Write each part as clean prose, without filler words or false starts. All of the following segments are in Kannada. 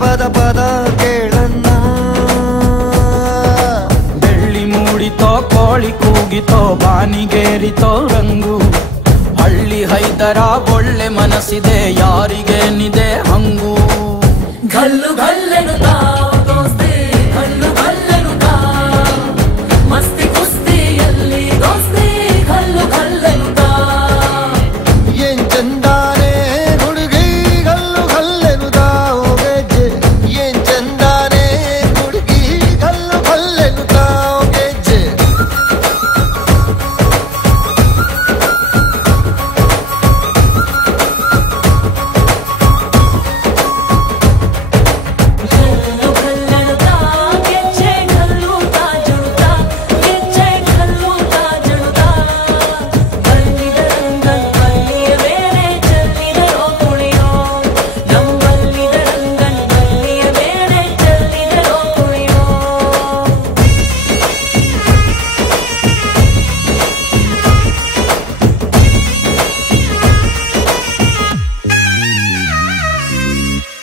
ಪದ ಪದ ಕೇಳನ್ನ ಬೆಳ್ಳಿ ಮೂಡಿತೋ ಕೋಳಿ ಕೂಗಿತೋ ಬಾನಿಗೇರಿತೋ ರಂಗು ಹಳ್ಳಿ ಹೈದರ ಒಳ್ಳೆ ಮನಸ್ಸಿದೆ ಯಾರಿಗೇನಿದೆ ಹಂಗು ಗಲ್ಲು ಗಲ್ಲೆನು ದೋಸ್ತಿ ಗಲ್ಲು ಗಲ್ಲೆನು ಮಸ್ತಿ ಕುಸ್ತಿಯಲ್ಲಿ ದೋಸ್ತಿ ಗಲ್ಲು ಗಲ್ಲೆನು ಏನ್ ಚಂದಾನೆ ಹುಡುಗಿ ಗಲ್ಲು ಗಲ್ಲೆನು ಗೆಜ್ಜೆ ಏನ್ ಚಂದಾನೆ ಹುಡುಗಿ ಗಲ್ಲು ಗಲ್ಲೆನು ಗೆಜ್ಜೆ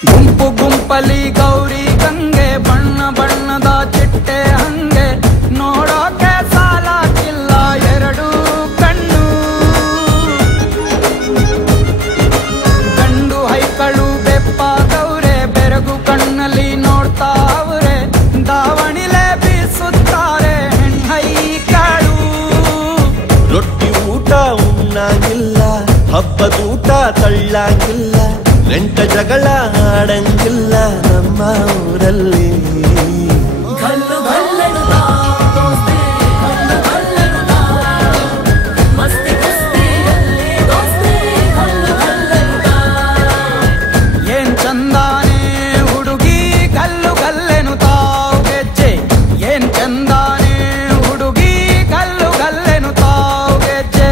ಗುಂಪು ಗುಂಪಲಿ ಗೌರಿ ಗಂಗೆ ಬಣ್ಣ ಬಣ್ಣದ ಚಿಟ್ಟೆ ಹಂಗೆ ನೋಡೋಕೆ ಸಾಲಾಗಿಲ್ಲ ಎರಡು ಕಣ್ಣು ಗಂಡು ಹೈಕಳು ಬೆಪ್ಪಾದವ್ರೆ ಬೆರಗು ಕಣ್ಣಲ್ಲಿ ನೋಡ್ತಾ ಅವ್ರೆ ದಾವಣಿಲೆ ಬೀಸುತ್ತಾರೆ ಹೆಣ್ಣೈಕಳು ರೊಟ್ಟಿ ಊಟ ಉಣ್ಣಾಗಿಲ್ಲ ಹಬ್ಬದೂಟ ತಳ್ಳಾಗಿಲ್ಲ ನೆಂಟ ಜಗಳ ಆಡಂಗಿಲ್ಲ ನಮ್ಮ ಊರಲ್ಲಿ ಗಲ್ಲು ಗಲ್ಲೆನು ದೋಸ್ತಿ ಗಲ್ಲು ಗಲ್ಲೆನು ಮಸ್ತಿ ಕುಸ್ತಿಯಲ್ಲಿ ದೋಸ್ತಿ ಗಲ್ಲು ಗಲ್ಲೆನು ಏನ್ ಚಂದಾನೆ ಹುಡುಗಿ ಗಲ್ಲು ಗಲ್ಲೆನು ತಾವು ಗೆಜ್ಜೆ ಏನ್ ಚಂದಾನೆ ಹುಡುಗಿ ಗಲ್ಲು ಗಲ್ಲೆನು ತಾವು ಗೆಜ್ಜೆ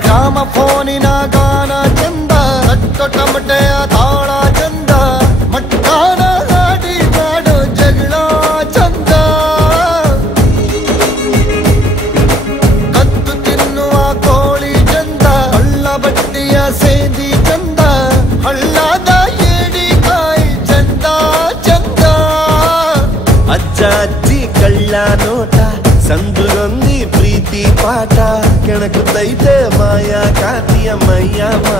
ಗ್ರಾಮ ಫೋನಿನ ಗಾನ ಚಂದ ಅಟ್ಟು ಟಮಟೆಯ ತಾಳ ಚಂದ ಮಟ್ಟಾನ ಹಾಡಿ ಮಾಡೋ ಜಗಳ ಚಂದ ಕತ್ತು ತಿನ್ನುವ ಕೋಳಿ ಚಂದ ಹಳ್ಳ ಬಟ್ಟಿಯ ಸೇದಿ ಚಂದ ಹಳ್ಳದ ಏಡಿಕಾಯಿ ಚಂದ ಚಂದ ಅಜ್ಜ ಅಜ್ಜಿ ಕಳ್ಳ ನೋಟ ಸಂದುರೊಂದಿ ಪ್ರೀತಿ ಪಾಠ ಕೆಣಕುತ್ತೈತೆ ಮಾಯಾ ಕಾತಿಯ ಮೈಯ ಮಾ